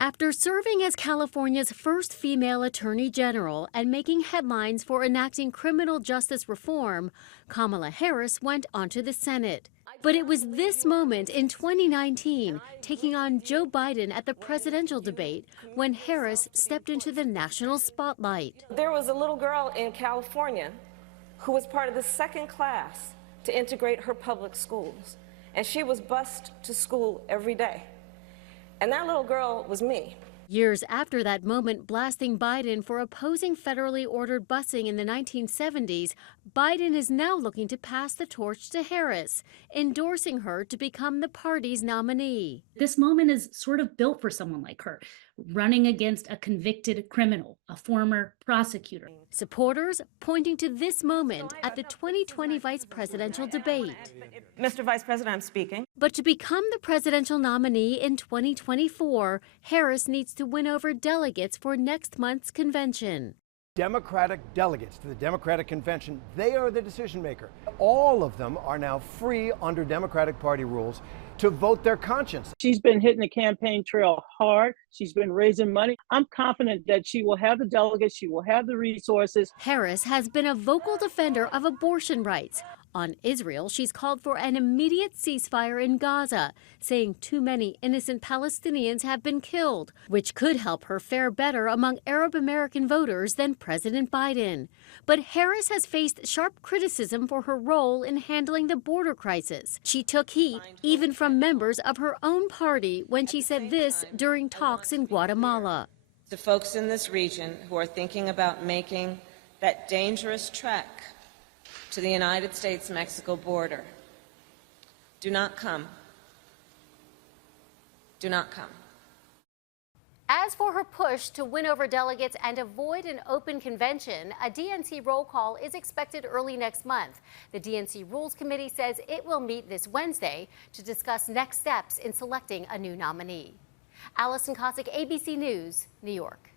After serving as California's first female attorney general and making headlines for enacting criminal justice reform, Kamala Harris went onto the Senate. But it was this moment in 2019, taking on Joe Biden at the presidential debate, when Harris stepped into the national spotlight. There was a little girl in California who was part of the second class to integrate her public schools, and she was bused to school every day. And that little girl was me. Years after that moment blasting Biden for opposing federally ordered busing in the 1970s, Biden is now looking to pass the torch to Harris, endorsing her to become the party's nominee. This moment is sort of built for someone like her, running against a convicted criminal, a former prosecutor. Supporters pointing to this moment at the 2020 vice presidential debate. Mr. Vice President, I'm speaking. But to become the presidential nominee in 2024, Harris needs to win over delegates for next month's convention. Democratic delegates to the Democratic Convention, they are the decision maker. All of them are now free under Democratic Party rules to vote their conscience. She's been hitting the campaign trail hard. She's been raising money. I'm confident that she will have the delegates, she will have the resources. Harris has been a vocal defender of abortion rights. On Israel, she's called for an immediate ceasefire in Gaza, saying too many innocent Palestinians have been killed, which could help her fare better among Arab American voters than President Biden. But Harris has faced sharp criticism for her role in handling the border crisis. She took heat even from members of her own party when she said this during talks in Guatemala. To folks in this region who are thinking about making that dangerous trek to the United States-Mexico border, do not come. Do not come. As for her push to win over delegates and avoid an open convention, a DNC roll call is expected early next month. The DNC Rules Committee says it will meet this Wednesday to discuss next steps in selecting a new nominee. Allison Cossack, ABC News, New York.